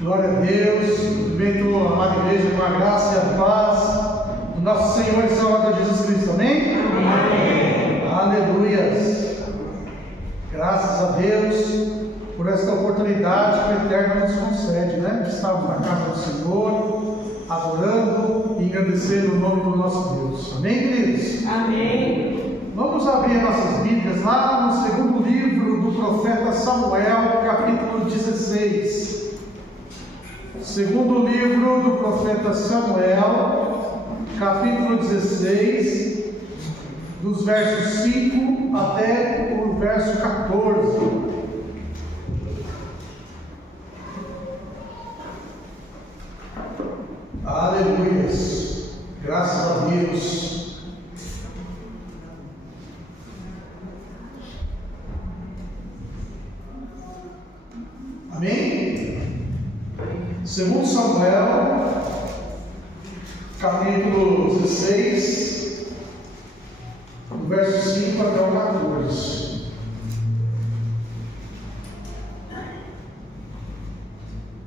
Glória a Deus, cumprimento a amada igreja com a graça e a paz do nosso Senhor e Salvador Jesus Cristo, amém? Amém. Aleluias. Graças a Deus por esta oportunidade que o Eterno nos concede, né? De estarmos na casa do Senhor, adorando e agradecendo o nome do nosso Deus, amém, queridos? Amém. Vamos abrir nossas Bíblias lá no segundo livro do profeta Samuel, capítulo 16. Segundo livro do profeta Samuel, capítulo 16, dos versos 5 até o verso 14. Aleluias, graças a Deus. Amém? Segundo Samuel, capítulo 16, do verso 5 até o 14.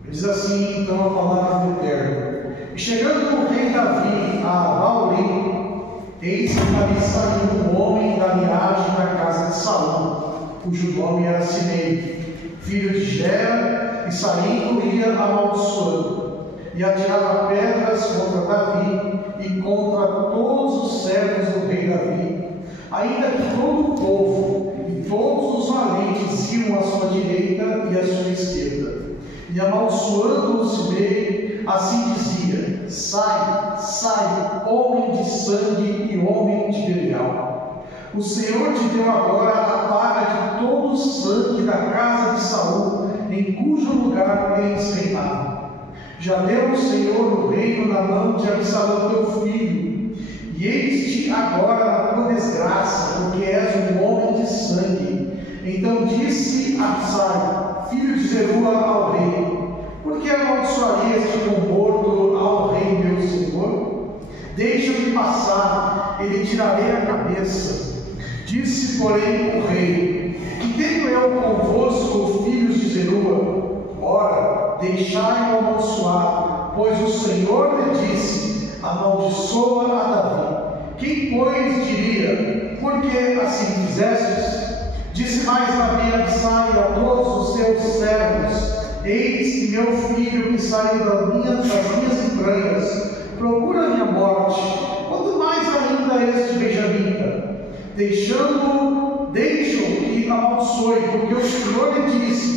Diz assim então a palavra do Eterno: E chegando o rei Davi a Baali, eis que ali saiu um homem da linhagem da casa de Saul, cujo nome era Simei, filho de Gera, e saindo ia amaldiçoando, e atirava pedras contra Davi e contra todos os servos do rei Davi, ainda que todo o povo e todos os valentes iam à sua direita e à sua esquerda. E amaldiçoando o Simei, assim dizia: Sai, sai, homem de sangue e homem de Belial. O Senhor te deu agora a paga de todo o sangue da casa de Saul, em cujo lugar tens reinado. Já deu o Senhor o reino na mão de Absalão teu filho, e eis-te agora na tua desgraça, porque és um homem de sangue. Então disse Absai, filho de Zeruá, ao rei: Por que amaldiçoaria este teu morto ao rei meu senhor? Deixa-me passar, e lhe tirarei a cabeça. Disse, porém, o rei: Que tenho eu convosco, filhos de Zeruá? Ora, deixai-o amaldiçoar, pois o Senhor lhe disse: Amaldiçoa a Davi. Quem, pois, diria: Por que assim fizestes? Disse mais Davi a Absai e a todos os seus servos: Eis que meu filho que saiu das minhas entranhas procura a minha morte, quanto mais ainda este benjamita. Deixam que amaldiçoe, porque o Senhor lhe disse: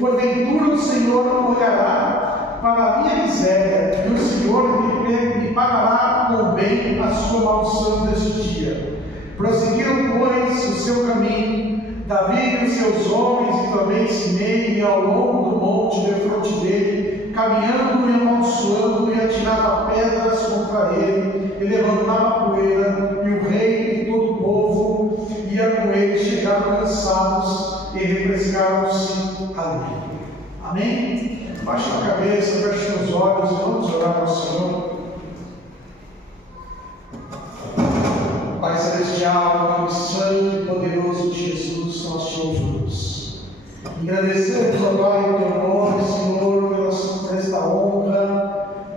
Porventura o Senhor olhará para a minha miséria, e o Senhor me pagará com bem a sua maldição deste dia. Prosseguiram, pois, o seu caminho, Davi e os seus homens, e também Simei, e ao longo do monte defronte dele, caminhando e amaldiçoando, e atirava pedras contra ele, e levantava poeira, e o rei e todo o povo ia com ele, chegaram cansados e refrescaram-se ali. Amém? Baixe a cabeça, feche os olhos e vamos orar ao Senhor. Pai Celestial, no nome santo e poderoso de Jesus, nós te louvamos. Agradecemos, ó Pai, o teu nome, Senhor, por esta honra,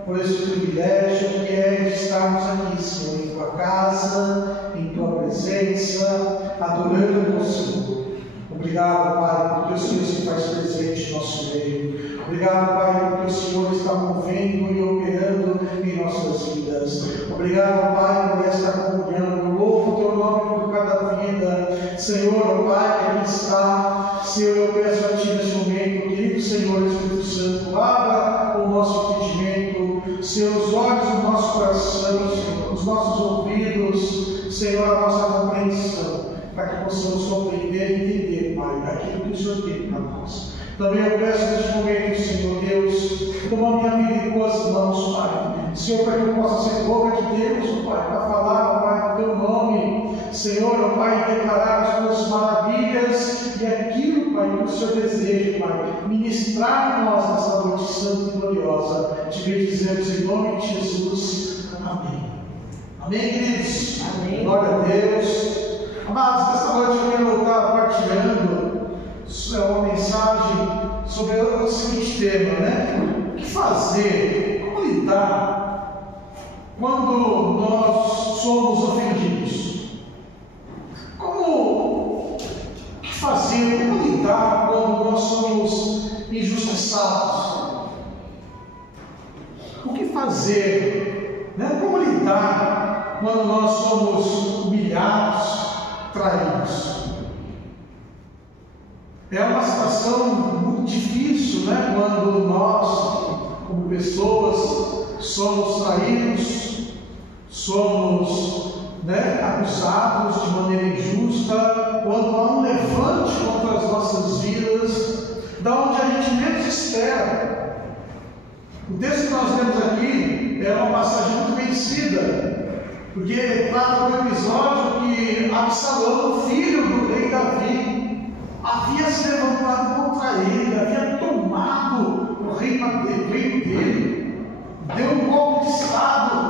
por este privilégio que é de estarmos aqui, Senhor, em tua casa, em tua presença, adorando o Senhor. Obrigado, Pai, porque o Senhor se faz presente no nosso meio. Obrigado, Pai, porque o Senhor está movendo e operando em nossas vidas. Obrigado, Pai, por esta comunhão. Eu louvo o teu nome por cada vida. Senhor, Pai, que aqui está. Senhor, eu peço a Ti neste momento, querido Senhor, Espírito Santo, abra o nosso entendimento, Senhor, os olhos do nosso coração, Senhor, os nossos ouvidos, Senhor, a nossa compreensão, para que possamos compreender e entender, Pai, aquilo que o Senhor tem para nós. Também eu peço neste momento, Senhor Deus, toma minha vida em tuas mãos, Pai. Senhor, para que eu possa ser boca de Deus, Pai, para falar, Pai, o teu nome, Senhor, Pai, declarar as tuas maravilhas e aquilo, Pai, que o Senhor deseja, Pai, ministrar a nós nessa noite santa e gloriosa. Te bendizemos em nome de Jesus. Amém. Amém, queridos? Amém. Glória a Deus. Amados, nesta noite eu quero estar partilhando uma mensagem sobre o seguinte tema, né? fazer? Como lidar quando nós somos ofendidos? O que fazer? Como lidar quando nós somos injustiçados? O que fazer? Como lidar quando nós somos humilhados, traídos? É uma situação muito difícil, quando nós, como pessoas, somos traídos, somos acusados de maneira injusta, quando há um levante contra as nossas vidas, da onde a gente menos espera. O texto que nós lemos aqui é uma passagem muito conhecida, porque trata do episódio que Absalão, filho do rei Davi, havia se levantado contra ele, havia tomado o reino dele, deu um golpe de estado.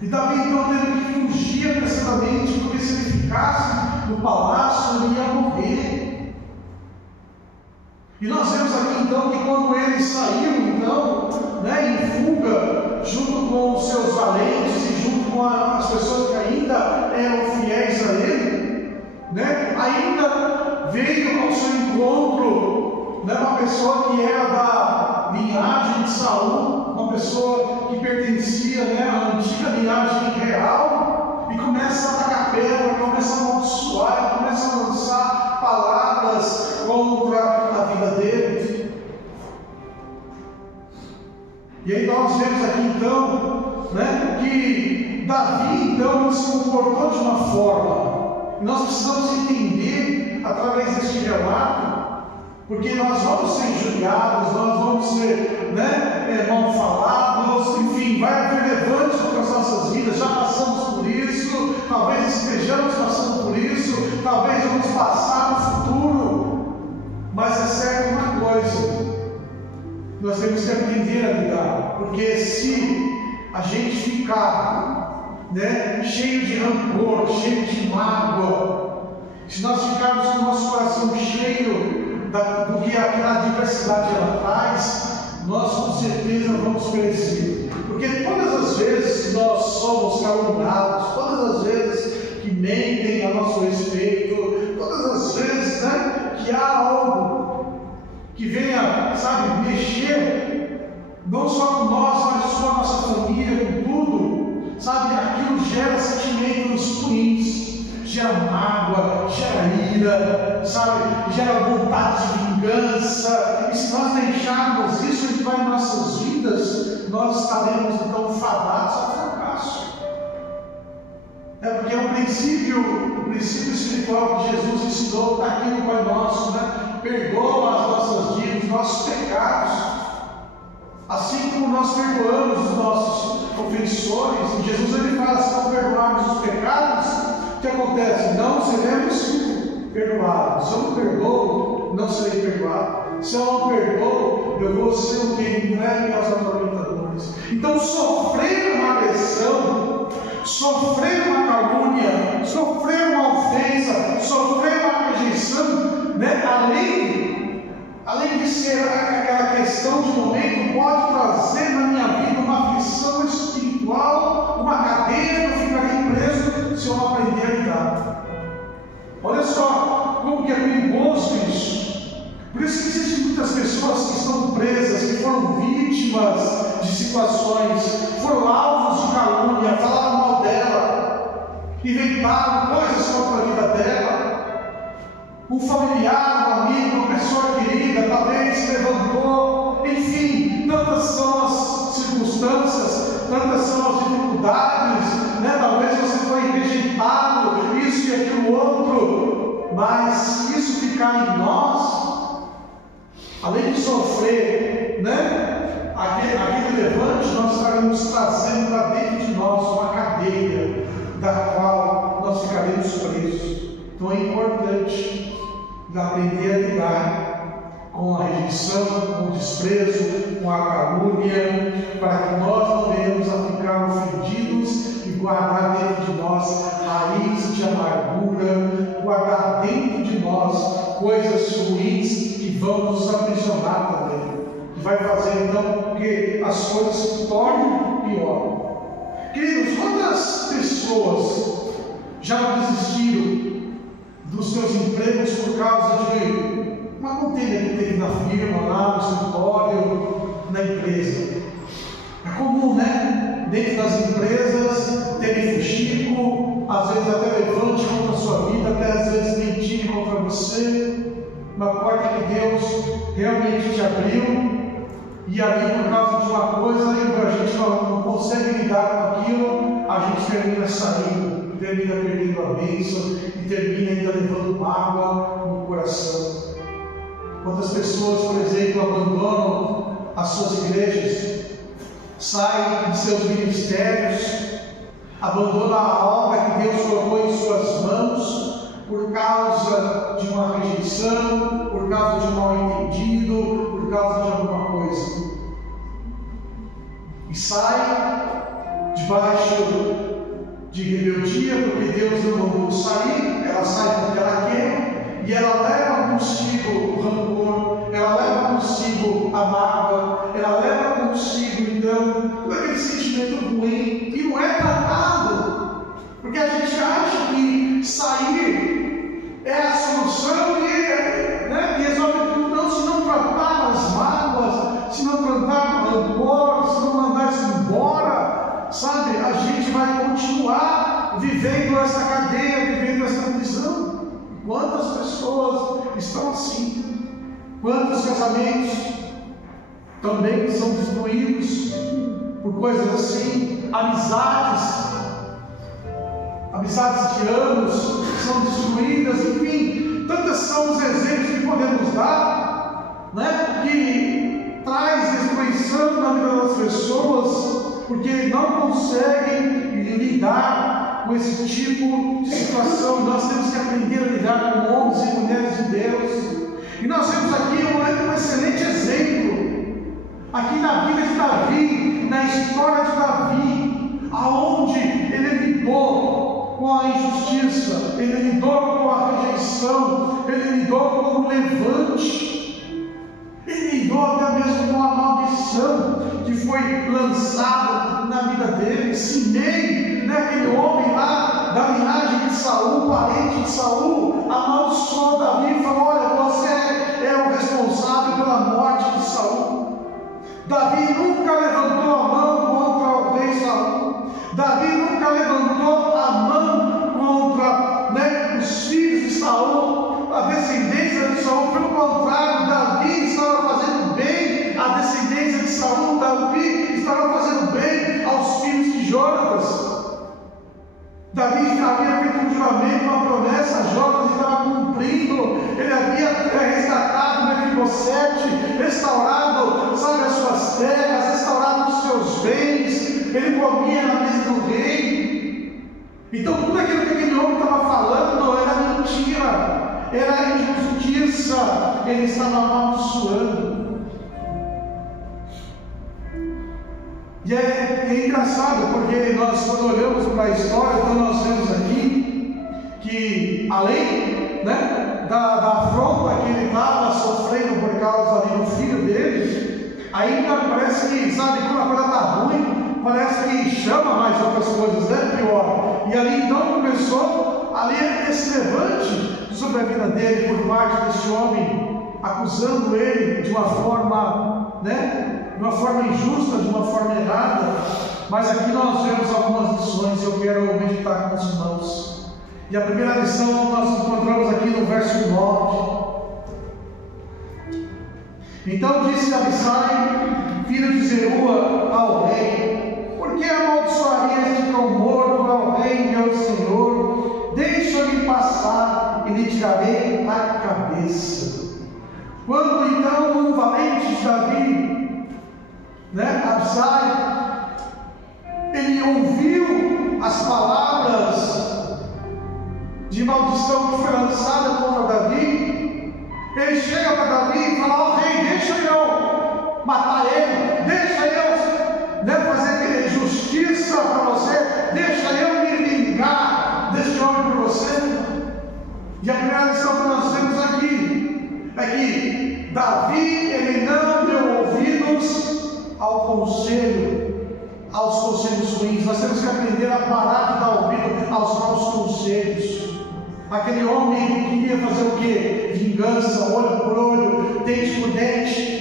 E Davi então teve que fugir apressadamente, porque se ele ficasse no palácio, ele ia morrer. E nós vemos aqui então que quando ele saiu, então, em fuga, junto com os seus valentes e junto com as pessoas que ainda eram fiéis a ele, ainda veio ao seu encontro uma pessoa que era da linhagem de Saul, uma pessoa que pertencia à antiga linhagem real, e começa a atacar pedra, começa a amaldiçoar, começa a lançar palavras contra a vida dele. E aí nós vemos aqui então que Davi então se comportou de uma forma, e nós precisamos entender através deste relato, porque nós vamos ser injuriados, nós vamos ser mal falados, enfim, vai haver levante contra as nossas vidas, já passamos por isso, talvez estejamos passando por isso, talvez vamos passar no futuro, mas é certo uma coisa, nós temos que aprender a lidar, porque se a gente ficar cheio de rancor, cheio de mágoa, se nós ficarmos com o nosso coração cheio do que aquela diversidade ela traz, nós com certeza vamos perecer. Porque todas as vezes que nós somos caluniados, todas as vezes que mentem a nosso respeito, todas as vezes que há algo que venha, mexer, não só com nós, mas com a nossa família, com tudo, aquilo gera sentimentos ruins. Gera mágoa, gera ira, gera vontade de vingança, e se nós deixarmos isso entrar em nossas vidas, nós estaremos então fadados ao fracasso. Porque é um princípio espiritual que Jesus ensinou, está aqui no Pai Nosso, perdoa as nossas dívidas, os nossos pecados, assim como nós perdoamos os nossos ofensores. E Jesus ele fala, se não perdoarmos os pecados, o que acontece? Não seremos perdoados. Se eu não perdoo, não serei perdoado. Se eu não perdoo, eu vou ser o que entregue aos atormentadores. Então, sofrer uma agressão, sofrer uma calúnia, sofrer uma ofensa, sofrer uma rejeição, além de ser aquela questão de momento, pode trazer na minha vida uma aflição espiritual, uma cadeia que eu ficarei preso se eu não aprender a lidar. Olha só como que é perigoso isso. Por isso que existem muitas pessoas que estão presas, que foram vítimas de situações, foram alvos de calúnia, falaram mal dela, inventaram coisas contra a vida dela. Um familiar, um amigo, uma pessoa querida, talvez se levantou, enfim, tantas são as circunstâncias, tantas são as dificuldades, talvez você foi rejeitado, isso e aquilo outro, mas se isso ficar em nós, além de sofrer, aquele levante, nós estaremos trazendo para dentro de nós uma cadeia, da qual nós ficaremos presos. Então é importante aprender a lidar com a rejeição, com o desprezo, com a calúnia, para que nós não venhamos a ficar ofendidos e guardar dentro de nós raízes de amargura, guardar dentro de nós coisas ruins que vão nos aprisionar também, que vai fazer então com que as coisas se tornem pior. Queridos, quantas pessoas já desistiram dos seus empregos por causa de uma contenda que teve na firma, lá no escritório, na empresa? É comum, né? Dentro das empresas, terem fuxico, às vezes até levante contra a sua vida, até às vezes mentir contra você. Uma porta que Deus realmente te abriu, e ali por causa de uma coisa, a gente não consegue lidar com aquilo, a gente termina saindo, termina perdendo a bênção e termina ainda levando mágoa no coração. Quantas pessoas, por exemplo, abandonam as suas igrejas, saem de seus ministérios, abandonam a obra que Deus colocou em suas mãos, por causa de uma rejeição, por causa de um mal-entendido, por causa de alguma coisa. E sai debaixo de rebeldia, porque Deus não mandou sair, ela sai porque ela quer, e ela leva consigo o rancor, ela leva consigo a mágoa, ela leva consigo, então, todo aquele sentimento ruim, e não é tratado, porque a gente acha que sair é a solução e resolve tudo. Não, se não tratar as mágoas, se não tratar o rancor, se não mandar isso embora, sabe, a gente vai continuar vivendo essa cadeia, vivendo essa prisão. Quantas pessoas estão assim? Quantos casamentos também são destruídos por coisas assim? Amizades de anos são destruídas, enfim, tantos são os exemplos que podemos dar, né, que traz destruição na vida das pessoas, porque não conseguem lidar com esse tipo de situação. Nós temos que aprender a lidar com homens e mulheres de Deus, e nós temos aqui um excelente exemplo, aqui na vida de Davi, na história de Davi, aonde ele lidou com a injustiça, ele lidou com a rejeição, ele lidou com o levante, ele lidou até mesmo com a maldição que foi lançada na vida dele. Simei, né, aquele homem lá da linhagem de Saul, parente de Saul, amaldiçoou Davi e falou: olha, você é o responsável pela morte de Saul. Davi nunca levantou a mão contra o rei Saul. Davi nunca levantou a mão contra, né, os filhos de Saul, a descendência de Saul. Pelo contrário, Davi estava fazendo bem à descendência de Saul. Davi estava fazendo bem aos filhos de Jonatas. Davi havia feito um juramento, uma promessa a Jonatas e estava cumprindo. Ele havia resgatado Mefibosete, restaurado, sabe, as suas terras, restaurado os seus bens. Ele comia na mesa do rei. Então tudo aquilo que aquele homem estava falando era mentira, era injustiça, ele estava amaldiçoando. E é engraçado, porque nós, quando olhamos para a história, então nós vemos aqui que, além, né, da afronta que ele estava sofrendo por causa ali do filho dele, ainda parece que, sabe, quando a coisa está ruim, parece que chama mais outras coisas, né, pior. E ali então começou ali esse levante sobre a vida dele por parte desse homem, acusando ele de uma forma, né, de uma forma injusta, de uma forma errada. Mas aqui nós vemos algumas lições e eu quero meditar com os irmãos. E a primeira lição nós encontramos aqui no verso 9. Então disse Abissai, filho de Zeruá, ao rei: por que amaldiçoaria este cão morto ao rei meu senhor? Deixa-me passar e lhe tirarei a cabeça. Quando então um valente de Davi, né, Abissai, ele ouviu as palavras de maldição que foi lançada contra Davi, ele chega para Davi e fala: ó rei, deixa eu matar ele, deixa eu, né, fazer justiça para você, deixa eu me vingar deste homem por você. E a primeira lição que nós temos aqui é que Davi, ele não deu ouvido aos conselhos ruins. Nós temos que aprender a parar de dar ouvido aos maus conselhos. Aquele homem que queria fazer o quê? Vingança, olho por olho, dente por dente.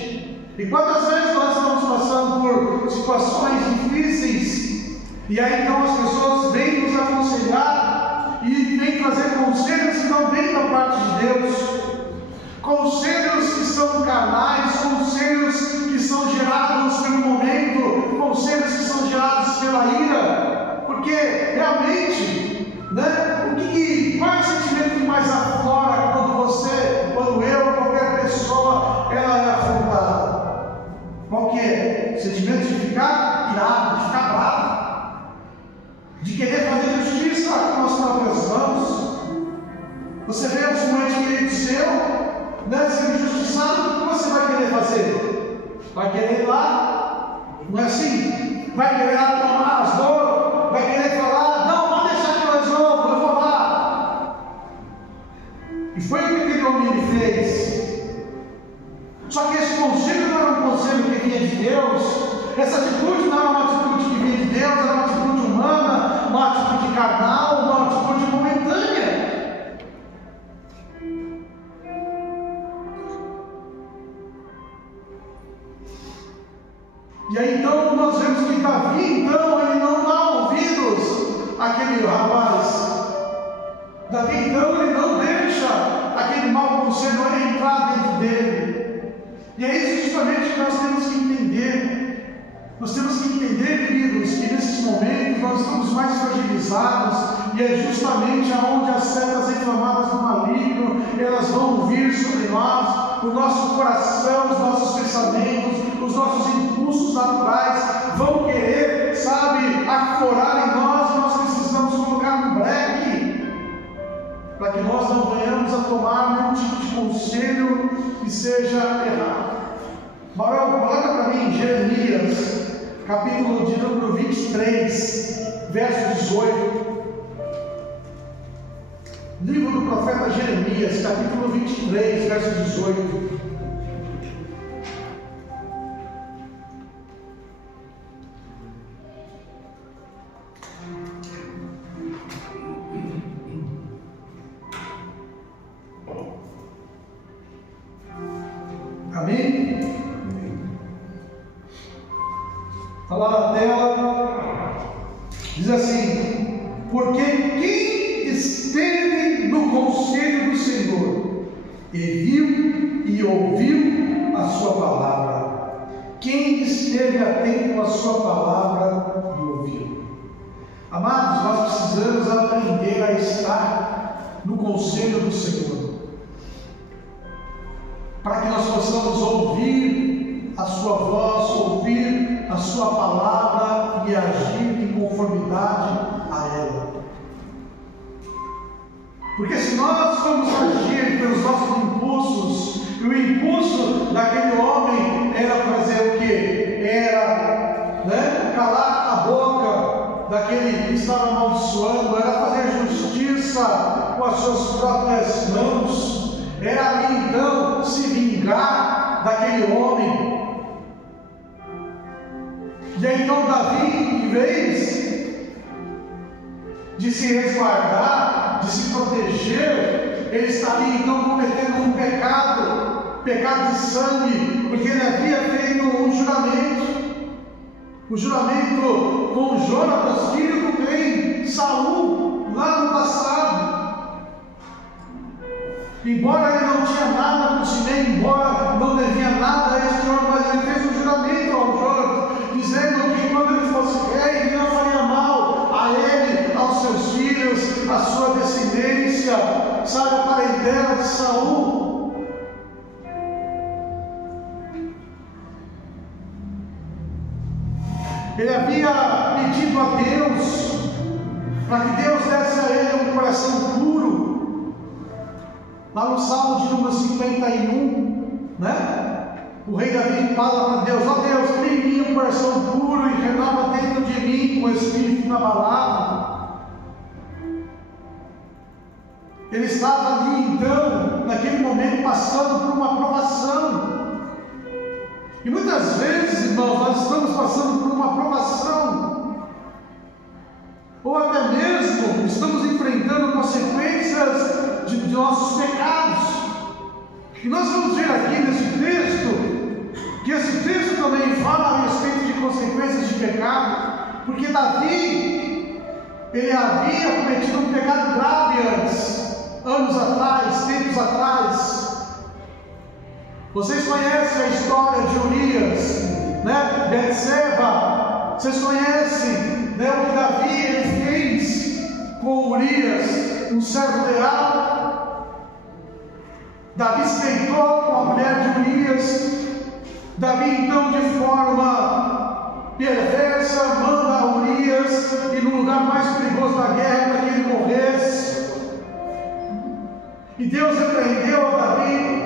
E quantas vezes nós estamos passando por situações difíceis, e aí então as pessoas vêm nos aconselhar e vêm trazer conselhos que não vêm da parte de Deus, conselhos que são carnais, conselhos que são gerados pelo momento, conselhos que são gerados pela ira, porque realmente, qual é o sentimento que mais aflora quando eu, qualquer pessoa, ela é afrontada? Qual que é? O sentimento de ficar irado, de ficar bravo, de querer fazer justiça com as próprias mãos. Você vê um ente querido seu, sendo injustiçado, o que você vai querer fazer? Vai querer ir lá? Não é assim? Vai querer lá tomar as dores? Vai querer falar, não, pode deixar que eu resolvo, eu vou lá. E foi o que aquele homem fez. Só que esse conselho não era um conselho que vinha de Deus, essa atitude não era uma atitude que vinha de Deus, era uma atitude humana, uma atitude carnal, uma atitude momentânea. E aí então nós vemos que Davi, então, ele não dá ouvidos àquele rapaz. Davi, então, ele não deixa aquele mau conselho entrar dentro dele. E é isso justamente que nós temos que entender. Nós temos que entender, queridos, que nesses momentos nós estamos mais fragilizados, e é justamente aonde as setas inflamadas do maligno, elas vão vir sobre nós, o nosso coração, os nossos pensamentos, os nossos impulsos naturais vão querer, aflorar em nós, e nós precisamos colocar um breque, para que nós não venhamos a tomar nenhum tipo de conselho que seja errado. Mauro, coloca para mim Jeremias, capítulo de número 23, verso 18. Livro do profeta Jeremias, capítulo 23, verso 18. Amém? Está lá na tela. Diz assim: porque quem esteve no conselho do Senhor e viu e ouviu a sua palavra, quem esteve atento à sua palavra e ouviu. Amados, nós precisamos aprender a estar no conselho do Senhor, para que nós possamos ouvir a sua voz, ouvir a sua palavra e agir em conformidade a ela. Porque se nós formos agir pelos nossos impulsos, e o impulso daquele homem era fazer o quê? Era calar a boca daquele que estava amaldiçoando, era fazer justiça com as suas próprias mãos, era ali então se vingar daquele homem. E aí então Davi, em vez de se resguardar, de se proteger, ele está ali então cometendo um pecado de sangue, porque ele havia feito um juramento com Jonatas, filho do rei Saul, lá no passado. Embora ele não tinha nada com Simei, embora não devia nada a este homem, mas ele fez um juramento ao Jonatas, dizendo que quando ele fosse rei, ele não faria mal a ele, aos seus filhos, à sua descendência, a parentela de Saul. Ele havia pedido a Deus para que Deus desse a ele um coração puro. Lá no Salmo de número 51, o rei Davi fala para Deus: ó Deus, cria em mim um coração puro e renova dentro de mim um espírito inabalável. Ele estava ali então, naquele momento, passando por uma provação. E muitas vezes, irmãos, nós estamos passando por uma provação, ou até mesmo estamos enfrentando consequências de nossos pecados. E nós vamos ver aqui nesse texto, que esse texto também fala a respeito de consequências de pecado, porque Davi, ele havia cometido um pecado grave antes, anos atrás, tempos atrás. Vocês conhecem a história de Urias, né? Betseba. Vocês conhecem, né, o que Davi ele fez com Urias, um servo leal. Davi se deitou com a mulher de Urias. Davi então, de forma perversa, manda Urias ir no lugar mais perigoso da guerra para que ele morresse. E Deus repreendeu a Davi.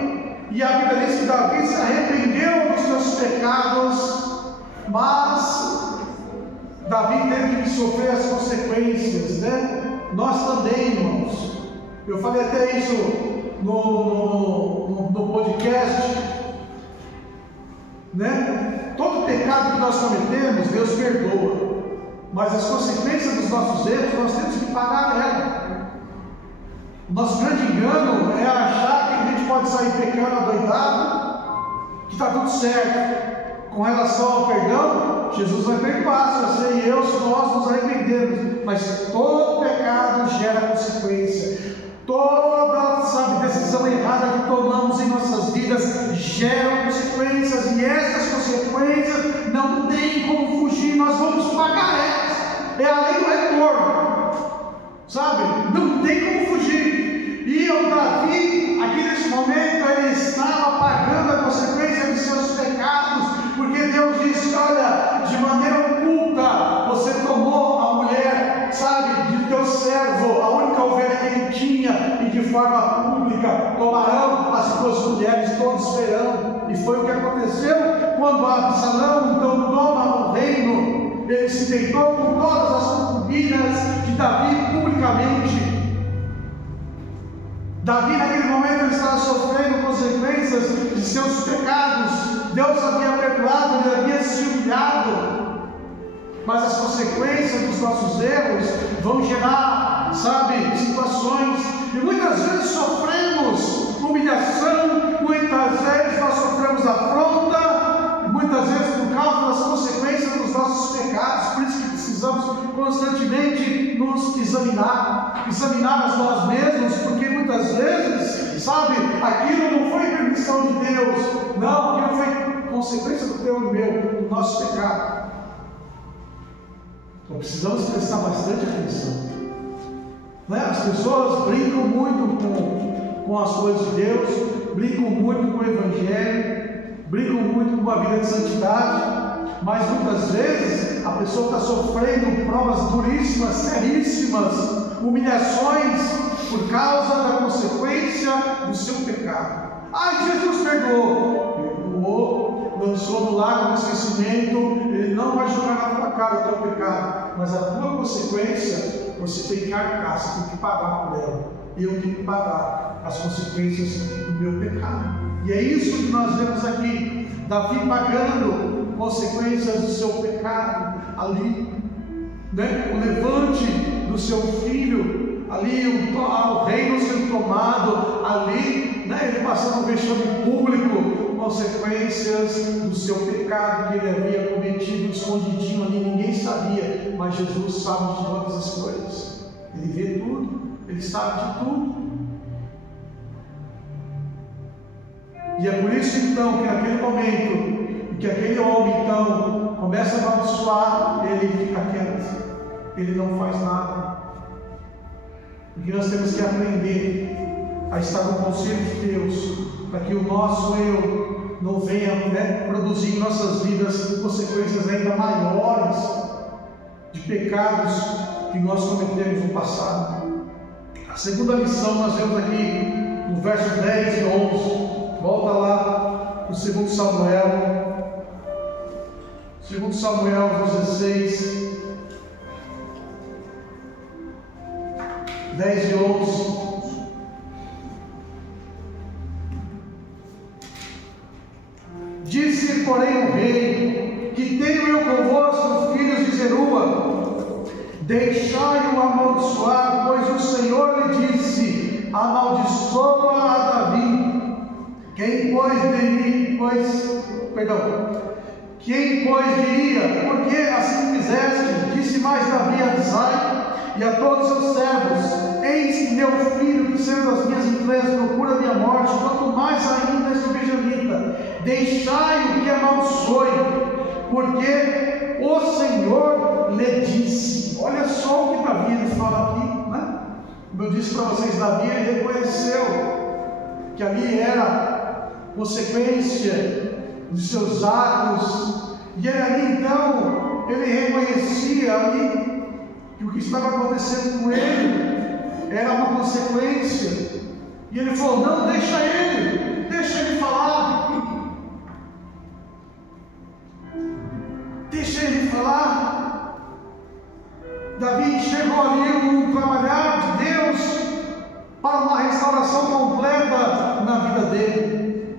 E a Bíblia diz que Davi se arrependeu dos seus pecados, mas Davi teve que sofrer as consequências, né? Nós também, irmãos. Eu falei até isso no podcast, né? Todo pecado que nós cometemos, Deus perdoa, mas as consequências dos nossos erros, nós temos que pagar ela. O nosso grande engano é achar que a gente pode sair pecando adoidado, que está tudo certo. Com relação ao perdão, Jesus vai perdoar se você e eu, se nós nos arrependermos. Mas todo pecado gera consequência. Toda, decisão errada que tomamos em nossas vidas gera consequências. E essas consequências não tem como fugir. Nós vamos pagar elas. É a lei do retorno. Não tem como fugir. E o Davi, aqui nesse momento, ele estava pagando a consequência dos seus pecados, porque Deus disse: olha, de maneira oculta, você tomou a mulher, de teu servo, a única ovelha que ele tinha, e de forma pública tomarão as tuas mulheres, todos verão. E foi o que aconteceu quando Absalão então toma o reino. Ele se deitou com todas as concubinas de Davi publicamente. Davi naquele momento estava sofrendo consequências de seus pecados. Deus havia perdoado, ele havia se humilhado. Mas as consequências dos nossos erros vão gerar, situações. E muitas vezes sofremos humilhação, muitas vezes nós sofremos afronta, muitas vezes por causa das consequências dos nossos pecados. Por isso que precisamos constantemente nos examinar a nós mesmos, porque muitas vezes, aquilo não foi permissão de Deus, não, aquilo foi consequência do teu e meu, do nosso pecado. Então precisamos prestar bastante atenção. As pessoas brincam muito com as coisas de Deus, brincam muito com o Evangelho, brincam muito com uma vida de santidade, mas muitas vezes a pessoa está sofrendo provas duríssimas, seríssimas, humilhações por causa da consequência do seu pecado. Jesus perdoou, lançou no lago do esquecimento. Ele não vai jogar na tua cara o teu pecado, mas a tua consequência você tem que arcar, você tem que pagar por ela. Eu tenho que pagar as consequências do meu pecado. E é isso que nós vemos aqui, Davi pagando consequências do seu pecado ali, o levante do seu filho ali, o reino sendo tomado ali, ele passando um vexame público, consequências do seu pecado que ele havia cometido escondidinho ali, ninguém sabia, mas Jesus sabe de todas as coisas, ele vê tudo, ele sabe de tudo. E é por isso então que naquele momento, que aquele homem então começa a amaldiçoar, ele fica quieto, ele não faz nada. Porque nós temos que aprender a estar no conselho de Deus, para que o nosso eu não venha produzir em nossas vidas consequências ainda maiores de pecados que nós cometemos no passado. A segunda lição nós vemos aqui no verso 10 e 11. Volta lá no 2 Samuel, 2 Samuel 16, 10 e 11. Disse, porém, o rei: Que tenho eu convosco, filhos de Zeruá? Deixai-o amaldiçoar, pois o Senhor lhe disse: amaldiçoa a Davi. Quem, pois, diria? Porque assim fizeste? Disse mais Davi a Abisai e a todos os seus servos: eis que meu filho, que sendo as minhas entranhas, procura a minha morte, quanto mais ainda este benjamita. Deixai-o que amaldiçoe, porque o Senhor lhe disse. Olha só o que Davi ele fala aqui, né? Como eu disse para vocês, Davi ele reconheceu que ali era consequência de seus atos, e ali então ele reconhecia ali que o que estava acontecendo com ele era uma consequência, e ele falou: não, deixa ele falar, deixa ele falar. Davi chegou ali no trabalhar de Deus para uma restauração completa na vida dele.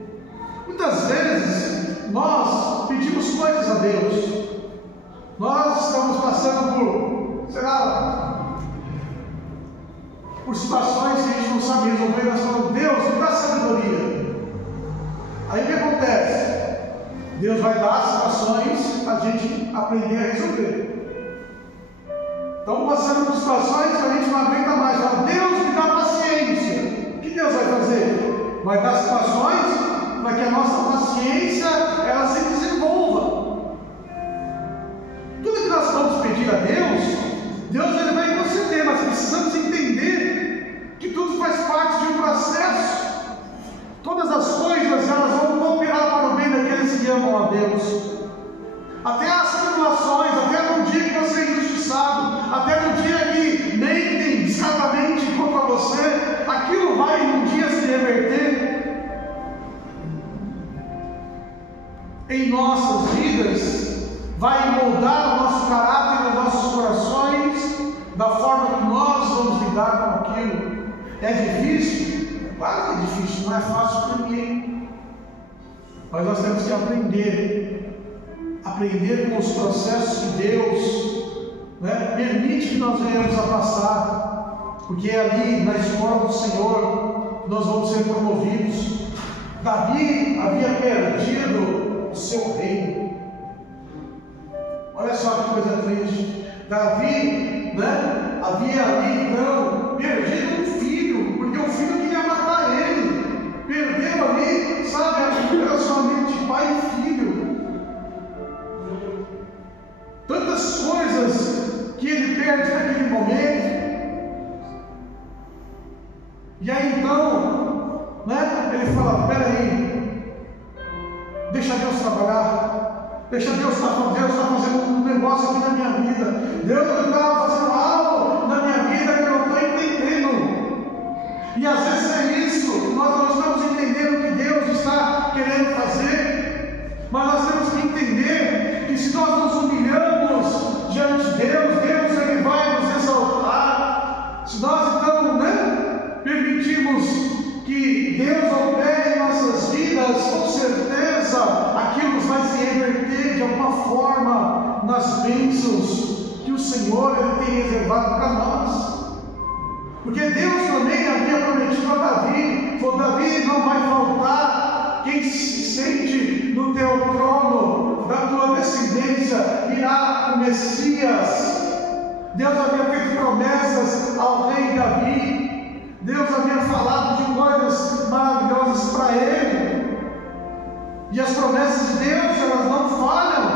Muitas vezes nós pedimos coisas a Deus, nós estamos passando por situações que a gente não sabe resolver, nós falamos: Deus, me dá sabedoria. Aí o que acontece? Deus vai dar situações para a gente aprender a resolver. Estamos passando por situações que a gente não aguenta mais. Fala: Deus, me dá paciência. O que Deus vai fazer? Vai dar situações para que a nossa paciência ela se desenvolva. Tudo que nós vamos pedir a Deus ele vai conceder. Nós precisamos entender que tudo faz parte de um processo. Todas as coisas elas vão cooperar para o bem daqueles que amam a Deus. Até as tribulações, até no dia que você é injustiçado, até no dia que mentem descaradamente contra você, aquilo vai um dia se reverter em nossas vidas, vai moldar o nosso caráter, os nossos corações, da forma que nós vamos lidar com aquilo. É difícil? Claro que é difícil, não é fácil para ninguém, mas nós temos que aprender com os processos que Deus permite que nós venhamos a passar, porque é ali na escola do Senhor nós vamos ser promovidos. Davi havia perdido o seu reino. Olha só que coisa triste. Davi havia ali então perdido um filho, porque o filho queria matar ele. Perdeu ali, o relacionamento de pai e filho. Tantas coisas que ele perde naquele momento. E aí então, ele fala: peraí, deixa Deus trabalhar, deixa Deus estar fazendo um negócio aqui na minha vida. Deus está fazendo algo na minha vida que eu não estou entendendo. E às vezes é isso, nós não estamos entendendo o que Deus está querendo fazer, mas nós temos que entender que se nós nos humilhamos diante de Deus, ele vai nos exaltar. Se nós então permitirmos que Deus opere em nossas vidas, com certeza aquilo vai se reverter de alguma forma nas bênçãos que o Senhor tem reservado para nós. Porque Deus também havia prometido a Davi: falou: Davi, não vai faltar quem se sente no teu trono, da tua descendência virá o Messias. Deus havia feito promessas ao rei Davi, Deus havia falado de coisas maravilhosas para ele, e as promessas de Deus elas não falham,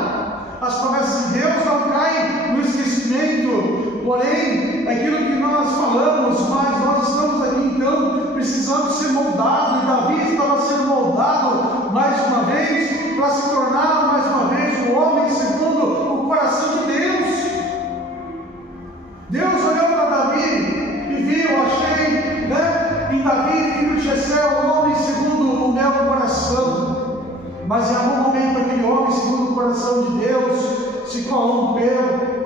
as promessas de Deus não caem no esquecimento. Porém, aquilo que nós falamos, mas nós estamos aqui então precisando ser moldados, e Davi estava sendo moldado mais uma vez, para se tornar mais uma vez um homem segundo o coração de Deus. Deus olhou para Davi e viu: achei em Davi, filho de Jessé, um homem segundo o meu coração. Mas em algum momento aquele homem segundo o coração de Deus se corrompeu.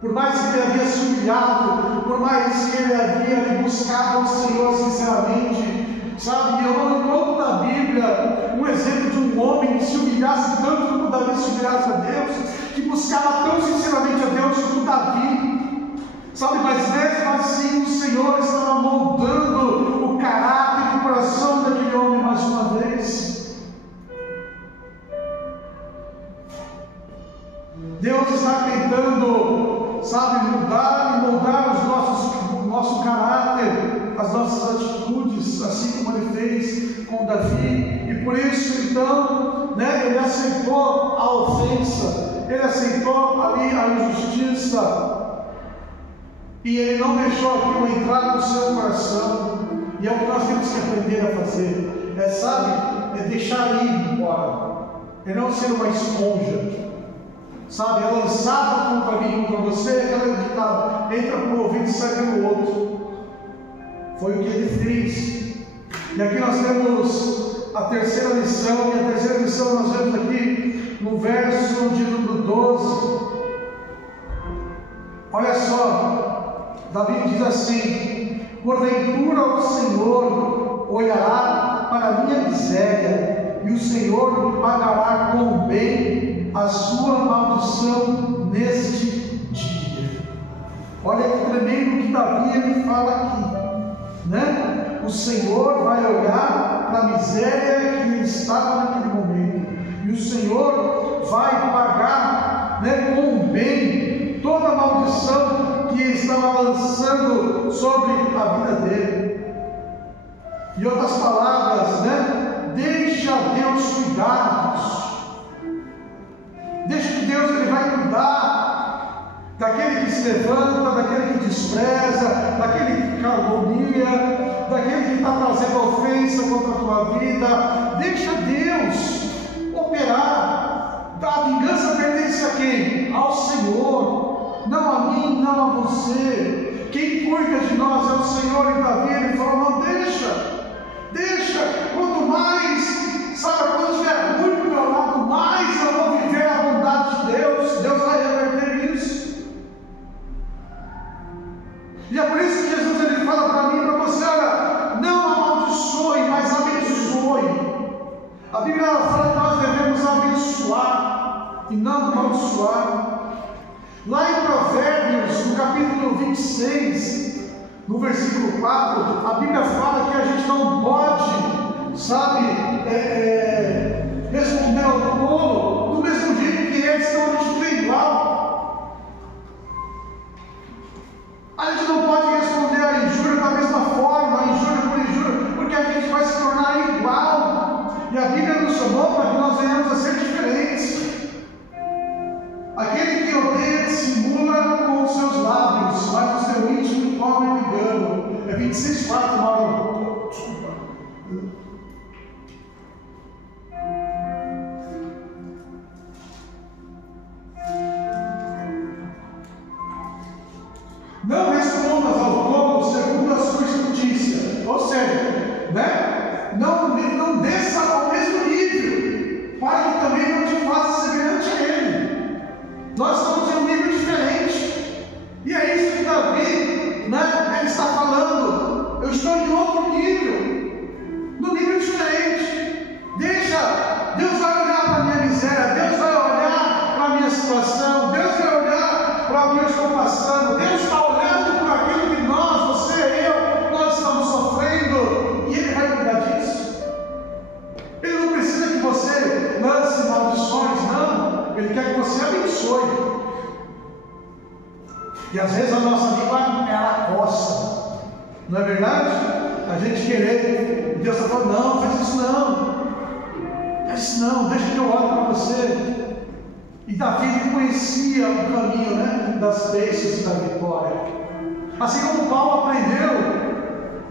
Por mais que ele havia se humilhado, por mais que ele havia buscado o Senhor sinceramente, eu não encontro na Bíblia um exemplo de um homem que se humilhasse buscava tão sinceramente a Deus como Davi, sabe, mas mesmo assim o Senhor estava moldando o caráter e o coração daquele homem mais uma vez. Deus está tentando, sabe, mudar e moldar o nosso caráter, as nossas atitudes, assim como Ele fez com Davi, e por isso então, Ele aceitou a ofensa, Ele aceitou ali a injustiça, e Ele não deixou aquilo entrar no seu coração. E é o que nós temos que aprender a fazer, sabe, deixar ir embora, não ser uma esponja. Sabe, é lançada contra mim, contra você, aquela ditado, entra por um ouvido e sai pelo outro. Foi o que ele fez. E aqui nós temos a terceira lição, e a terceira lição nós vemos aqui no verso de número 12. Olha só, Davi diz assim: porventura o Senhor olhará para a minha miséria, e o Senhor me pagará com bem a sua maldição neste dia. Olha que tremendo que Davi ele fala aqui, O Senhor vai olhar para a miséria que ele estava naquele momento, e o Senhor vai pagar, com bem toda a maldição que ele estava lançando sobre a vida dele. Em outras palavras, deixa Deus cuidar disso. Deixa que Deus ele vai cuidar daquele que se levanta, daquele que despreza, daquele que calúnia, daquele que está trazendo ofensa contra a tua vida. Deixa Deus operar. A vingança pertence a quem? Ao Senhor, não a mim, não a você. Quem cuida de nós é o Senhor. E Davi ele falou: não, deixa, quanto mais, sabe, quando estiver muito do meu lado, mais eu vou viver a bondade de Deus. Deus vai reverter isso. E é por isso que Jesus ele fala para mim e para você: olha, não amaldiçoe, mas abençoe. A Bíblia fala que nós devemos abençoar e não amaldiçoar. Lá em Provérbios, no capítulo 26, no versículo 4, a Bíblia fala que a gente não pode, sabe, responder ao tolo do mesmo jeito que eles, senão a gente é igual. A gente não pode responder a injúria da mesma forma, injúria por injúria, porque a gente vai se tornar igual. E a Bíblia nos chamou para que nós venhamos a ser diferentes. Aquele que odeia dissimula com os seus lábios, mas o seu íntimo come o engano. É 26:4, Mauro. Desculpa. Não respondas ao tolo segundo a sua injustiça. Ou seja, não desça ao mesmo nível, para que também não te faça semelhante a ele. Nós estamos em um nível diferente. E é isso que Davi, ele está falando. Eu estou em outro nível, no nível diferente. Deixa, Deus vai olhar para a minha miséria, Deus vai olhar para a minha situação, Deus vai olhar para o que eu estou passando, Deus está olhando para aquilo que nós, você, nós estamos sofrendo, e Ele vai cuidar disso. Ele não precisa que você lance maldições, não. Ele quer que você abençoe. E às vezes a nossa língua ela coça, não é verdade? A gente querer, Deus está falando: não, faz isso não, deixa que eu olho para você. E Davi conhecia o caminho, das bênçãos e da vitória. Assim como Paulo aprendeu,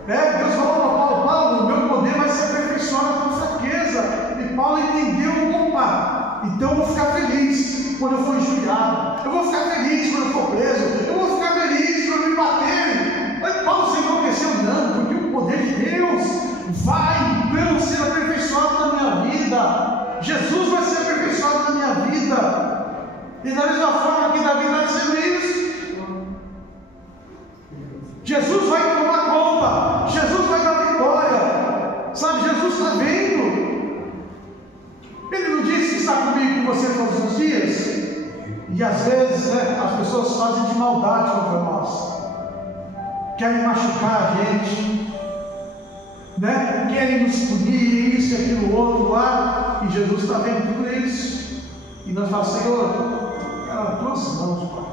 Deus falou para Paulo: o meu poder vai se aperfeiçoar na tua fraqueza. E Paulo entendeu: opa, então eu vou ficar feliz quando eu for injuriado, eu vou ficar feliz quando eu for preso, eu vou ficar feliz quando me baterem. Mas Paulo se enlouqueceu: não, porque o poder de Deus vai então ser aperfeiçoado na minha vida. Jesus vai ser aperfeiçoado na minha vida. E da mesma forma que Davi está dizendo isso, Jesus vai tomar conta, Jesus vai dar vitória. Sabe, Jesus está vendo. Ele não disse que está comigo com você todos os dias? E às vezes, né, as pessoas fazem de maldade contra nós, querem machucar a gente, né? Querem nos punir, isso e aquilo outro lá, e Jesus está vendo tudo isso, e nós falamos: Senhor, cara, tuas mãos, Pai,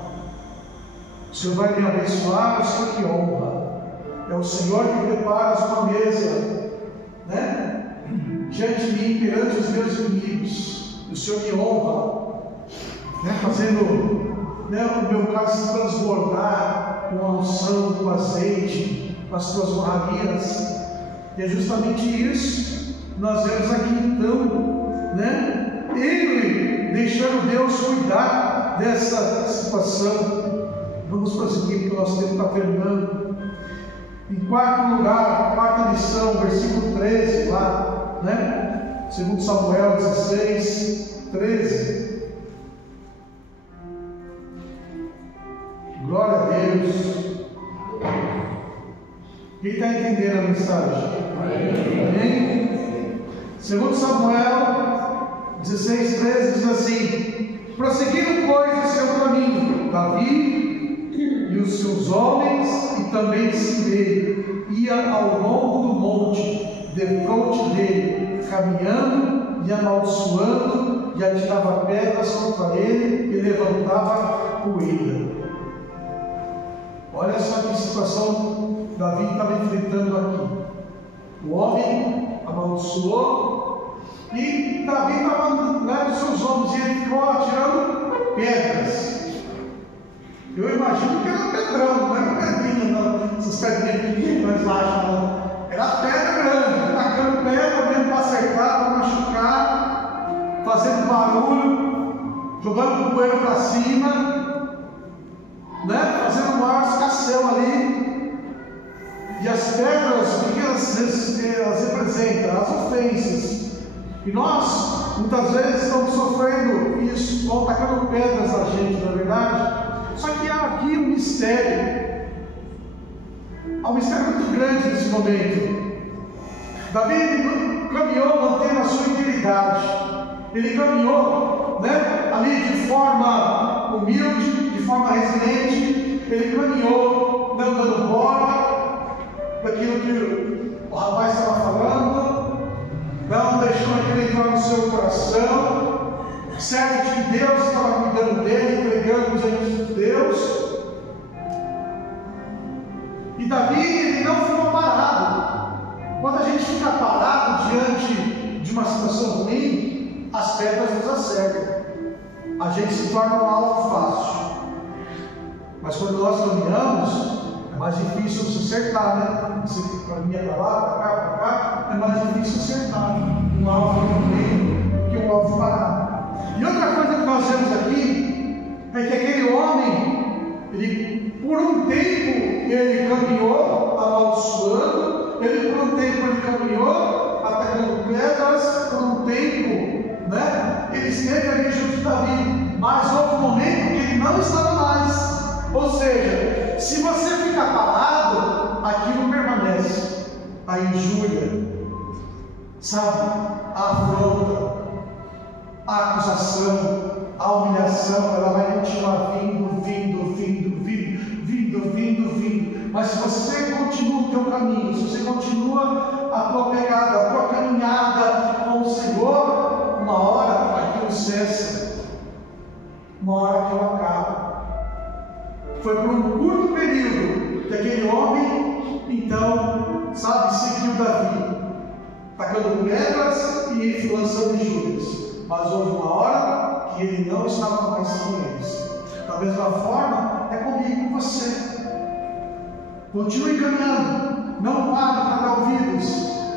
o Senhor vai me abençoar, é o Senhor que honra, é o Senhor que prepara a sua mesa, né, diante de mim, perante os meus inimigos, o Senhor me honra, né, fazendo, né, o meu cálice transbordar com a unção, com o azeite, com as tuas honrarias. E é justamente isso que nós vemos aqui então, né? Ele deixando Deus cuidar dessa situação. Vamos prosseguir, porque o nosso tempo está terminando. Em quarto lugar, quarta lição, versículo 13, lá, né? 2 Samuel 16, 13. Glória a Deus. Quem está entendendo a mensagem? Amém? 2 Samuel 16, 13 diz assim: prosseguiram, pois, o seu caminho, Davi e os seus homens, e também Simei ia ao longo do monte, defronte dele, caminhando e amaldiçoando, e atirava pedras contra ele e levantava poeira. Olha só que situação Davi estava enfrentando aqui. O homem amaldiçoou e Davi estava andando dos seus homens e ele ficou atirando pedras. Eu imagino que era um pedrão, não era pedrinha, não. Essas pedrinhas que nós achamos, era pedra grande, tacando pedra mesmo para acertar, para machucar, fazendo barulho, jogando poeira para cima, né? Fazendo o maior escassel ali. E as pedras, o que elas representam? As ofensas. E nós, muitas vezes, estamos sofrendo isso, estão tacando pedras na gente, não é verdade? Só que há aqui um mistério. Há um mistério muito grande nesse momento. Davi caminhou mantendo a sua integridade. Ele caminhou, né, ali de forma humilde, de forma resiliente. Ele caminhou não dando bola daquilo que o rapaz estava falando, não deixando aquilo entrar no seu coração, certo de que Deus estava cuidando dele, entregando diante de Deus. E Davi, ele não ficou parado. Quando a gente fica parado diante de uma situação ruim, as pedras nos acertam, a gente se torna um alvo fácil. Mas quando nós caminhamos, é mais difícil se acertar, né? Você caminha para lá, para cá, é mais difícil acertar um alvo no meio do que um alvo parado. E outra coisa que nós vemos aqui é que aquele homem, ele, por um tempo, ele caminhou amaldiçoando, por um tempo ele caminhou atacando pedras, por um tempo, né? Ele esteve ali junto de Davi, mas houve um momento que ele não estava mais. Ou seja, se você ficar parado, aquilo permanece. A injúria, sabe? A afronta, a acusação, a humilhação, ela vai continuar vindo. Mas se você continua o teu caminho, se você continua a tua pegada, a tua caminhada com o Senhor, uma hora aquilo cessa, uma hora aquilo acaba. Foi por um curto período que aquele homem, então, sabe, seguiu Davi, tacando pedras e lançando injúrias. Mas houve uma hora que ele não estava mais com eles. Da mesma forma, é comigo e com você. Continue caminhando, não pare para dar ouvidos,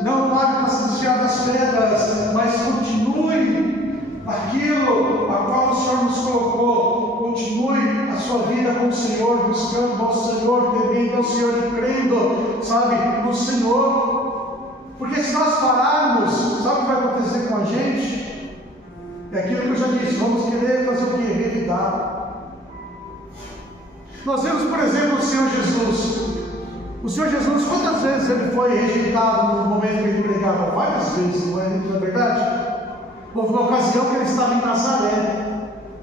não pare para se desviar das pedras, mas continue aquilo a qual o Senhor nos colocou. Continue a sua vida com o Senhor, buscando ao Senhor, temendo ao Senhor e crendo, sabe, no Senhor. Porque se nós pararmos, sabe o que vai acontecer com a gente? É aquilo que eu já disse, vamos querer fazer o quê? Revidar. Nós vemos, por exemplo, o Senhor Jesus. O Senhor Jesus, quantas vezes ele foi rejeitado no momento que ele pregava? Várias vezes, não é verdade? Houve uma ocasião que ele estava em Nazaré.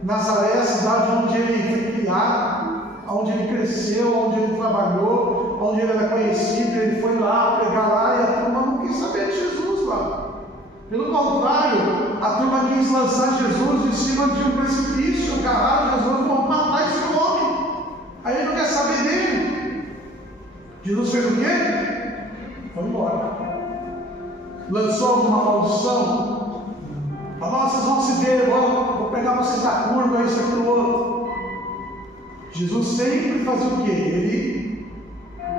Nazaré, a cidade onde ele foi criado, onde ele cresceu, onde ele trabalhou, onde ele era conhecido. Ele foi lá pregar lá e a turma não quis saber de Jesus lá. Pelo contrário, a turma quis lançar Jesus de cima de um precipício, agarrar Jesus, vão matar esse homem. Aí ele não quer saber dele. Jesus fez o quê? Foi embora. Lançou uma maldição. Falou: vocês vão se ver, vou pegar vocês da curva, isso, aquilo, outro. Jesus sempre fazia o quê? Ele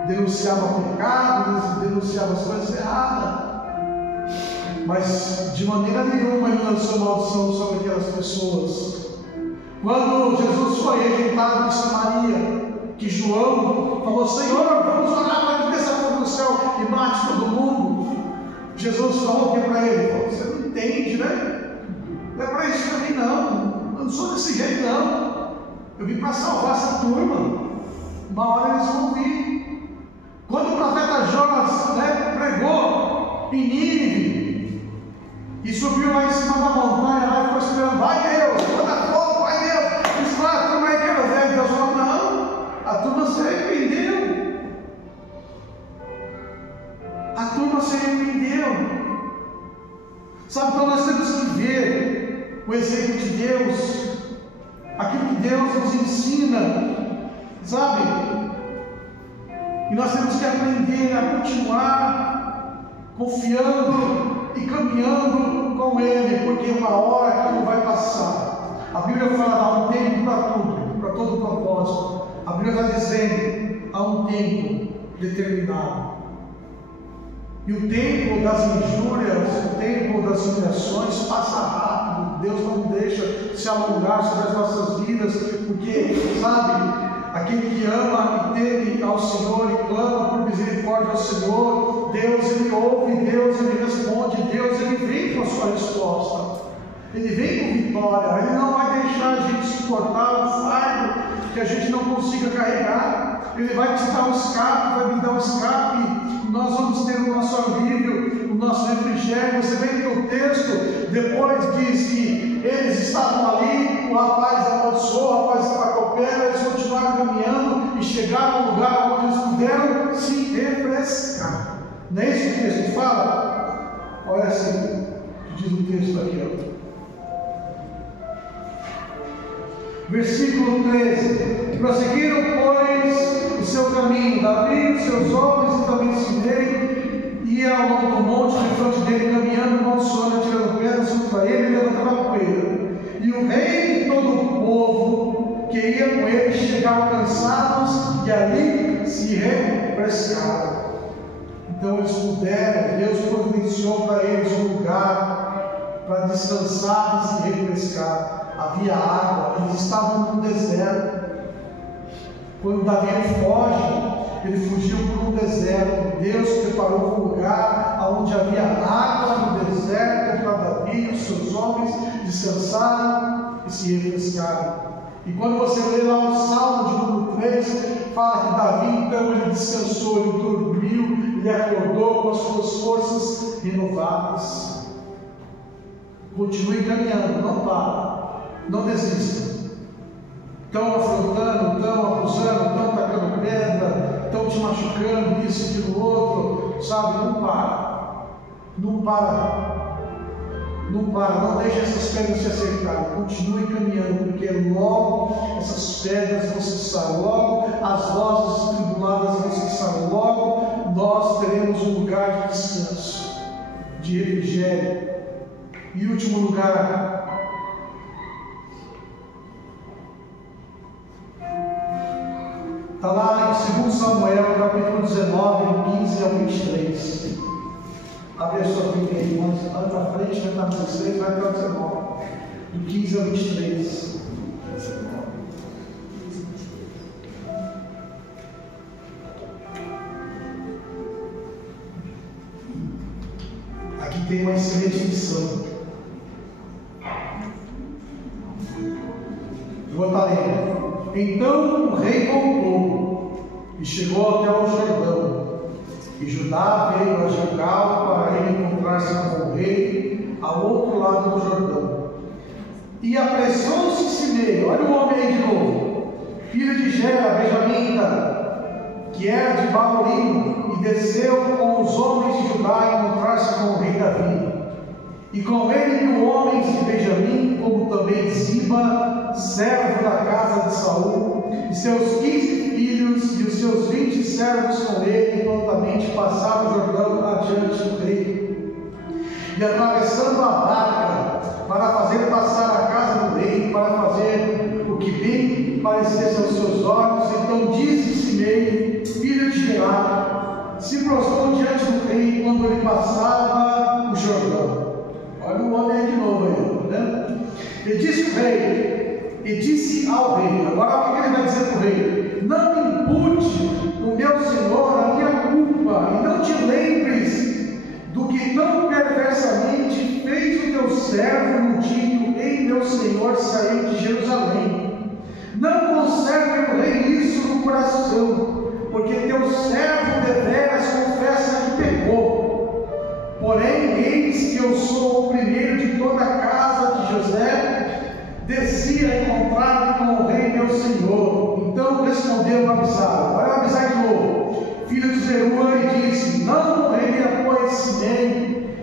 denunciava o pecado, denunciava as coisas erradas. Mas de maneira nenhuma ele lançou maldição sobre aquelas pessoas. Quando Jesus foi rejeitado em Samaria, que João falou: Senhor, vamos orar para que desça fogo do céu e mate todo mundo. Jesus falou o que para ele? Falou: você não entende, né? Não é para isso para mim, não. Eu não sou desse jeito, não. Eu vim para salvar essa turma. Uma hora eles vão vir. Quando o profeta Jonas, né, pregou em Nínive e subiu lá em cima da montanha, lá e ficou esperando: vai Deus, manda fogo, vai Deus. Disse lá: a turma aí que eu vejo. Deus falou: não, a turma se arrependeu. A turma se arrependeu. Sabe, então nós temos que ver o exemplo de Deus, aquilo que Deus nos ensina, sabe? E nós temos que aprender a continuar confiando e caminhando com Ele, porque uma hora aquilo vai passar. A Bíblia fala: há um tempo para tudo, para todo propósito. A Bíblia está dizendo: há um tempo determinado. E o tempo das injúrias, o tempo das humilhações passa rápido. Deus não deixa se alongar sobre as nossas vidas, porque, sabe, aquele que ama e teme ao Senhor e clama por misericórdia ao Senhor, Deus ele ouve, Deus ele responde, Deus ele vem com a sua resposta. Ele vem com vitória. Ele não vai deixar a gente suportar um fardo que a gente não consiga carregar. Ele vai te dar um escape, vai me dar um escape. Nós vamos ter o nosso alívio, o nosso refrigério. Você vê que no texto, depois diz que eles estavam ali, o rapaz avançou, o rapaz estava pé, eles continuaram caminhando e chegaram ao lugar onde eles puderam se refrescar. Não é isso que o texto fala? Olha assim, diz o texto aqui, ó. Versículo 13: prosseguiram, pois, o seu caminho, Davi, os seus homens e também Simei, ia ao longo do monte, de frente dele, caminhando, amaldiçoando, tirando pedras contra ele e levantando a poeira. E o rei e todo o povo que ia com ele chegaram cansados e ali se refrescaram. Então eles puderam, Deus providenciou para eles um lugar para descansar e se refrescar. Havia água, eles estavam no deserto. Quando Davi foge, ele fugiu por um deserto. Deus preparou um lugar onde havia água no deserto para Davi e os seus homens descansaram e se refrescaram. E quando você lê lá o Salmo de número 3, fala que Davi então ele descansou, ele dormiu, ele acordou com as suas forças renovadas. Continue caminhando, não para. Não desista. Estão afrontando, estão abusando, estão tacando pedra, estão te machucando, isso e aquilo outro, sabe? Não para. Não para. Não para. Não deixe essas pedras se acertarem. Continue caminhando, porque logo essas pedras vão cessar. Logo as vozes tribuladas vão cessar. Logo nós teremos um lugar de descanso, de refrigério. E último lugar, está lá em 2 Samuel, capítulo 19, 15 ao 23. Abre a sua Bíblia aí, vai para frente, vai para 16, vai para 19. Do 15 ao 23. Aqui tem uma excelente lição. Eu vou estar lendo. Então o rei voltou e chegou até o Jordão. E Judá veio a Gilgal para ele encontrar-se com o rei ao outro lado do Jordão. E apressou-se Simei, olha o homem aí de novo, filho de Gera, benjamita, que era de Baorim, e desceu com os homens de Judá encontrar-se com o rei Davi. E com ele 1.000 homens de Benjamim, como também Ziba, servo da casa de Saul, e seus 15 filhos e os seus 20 servos com ele, prontamente passaram o Jordão adiante do rei. E atravessando a barca, para fazer passar a casa do rei, para fazer o que bem parecesse aos seus olhos, então disse Simei, filho de Gerá, se prostrou diante do rei quando ele passava o Jordão. Olha o homem aí de novo aí, né? E disse o rei, e disse ao rei, agora o que ele vai dizer para o rei? Não me impute o meu senhor a minha culpa, e não te lembres do que tão perversamente fez o teu servo no dia que o rei meu senhor saiu de Jerusalém. Não conserve o rei isso no coração, porque teu servo deveras confessa que pecou. Porém, eis que eu sou o primeiro de toda a casa de José, desci a encontrar-me com o rei meu senhor. Então respondeu Abisai, olha o Abisai de novo, filho de Zeruá, e disse, não morreria, pois, Simei.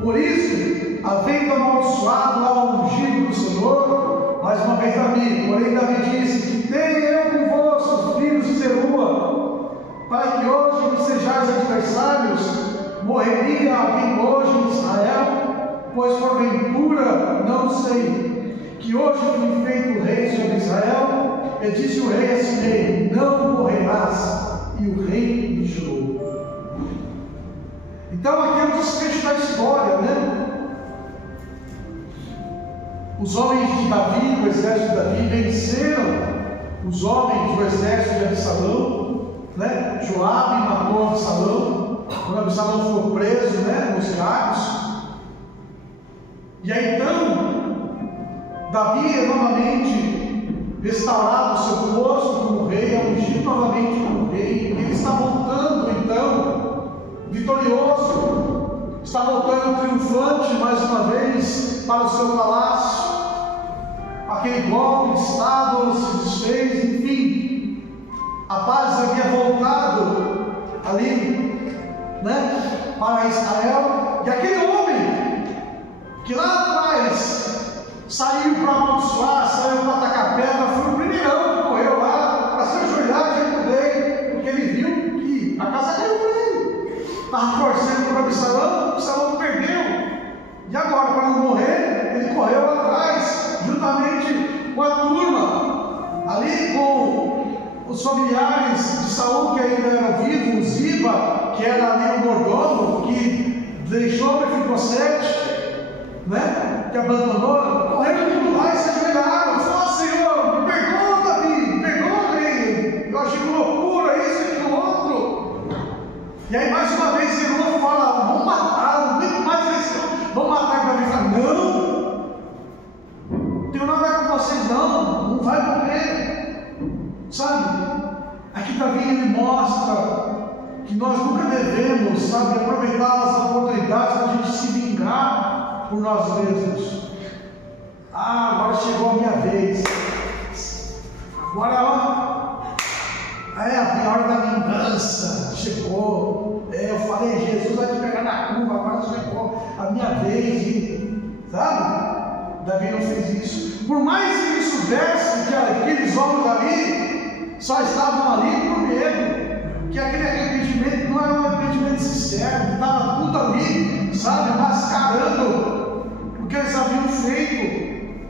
Por isso, havendo amaldiçoado ao ungido do Senhor, mais uma vez Davi, porém Davi disse, que tenha eu convosco, filhos de Zeruá, para que hoje me sejais adversários, morreria alguém hoje em Israel? Pois porventura não sei que hoje fui feito rei sobre Israel. E disse o rei a Simei, não morrerás. E o rei lhe jurou. Então aqui é o desfecho da história, né? Os homens de Davi, o exército de Davi, venceram os homens do exército de Absalão, né? Joabe matou Absalão, quando Absalão ficou preso, né, nos galhos. E aí então, Davi é novamente restaurado o seu posto como rei, é ungido novamente como rei, e ele está voltando então, vitorioso, está voltando triunfante mais uma vez para o seu palácio. Aquele golpe de Estado se desfez, enfim. A paz havia voltado ali, né, para Israel, e aquele homem que lá atrás saiu para amaldiçoar, saiu para atacar pedra, foi o primeirão que correu lá para se ajoelhar diante do rei, porque ele viu que a casa caiu para ele, estava torcendo para Absalão perdeu, e agora, para não morrer, ele correu atrás, juntamente com a turma, ali com os familiares de Saul que ainda eram vivos, o Ziba, que era ali o mordomo, que deixou Mefibosete, né, que abandonou, correram tudo lá e se ajoelharam, falaram, Senhor, me perdoa, Davi, me perdoa, rei, eu achei loucura, isso e aquilo outro. E aí mais uma vez Zeruá fala, vamos matar, muito mais vamos matar Davi. Fala, não tenho nada a ver com vocês, não vai morrer. Sabe, aqui Davi ele mostra que nós nunca devemos, sabe, aproveitar as oportunidades para a gente se vingar por nós mesmos. Agora chegou a minha vez. Agora, ó, a hora da vingança chegou. Eu falei, Jesus vai te pegar na curva, agora chegou a minha vez. E, sabe, Davi não fez isso. Por mais que ele soubesse que aqueles homens ali só estavam ali por medo, que aquele arrependimento não era um arrependimento sincero, que estava tudo ali, sabe, mascarando o que eles haviam feito,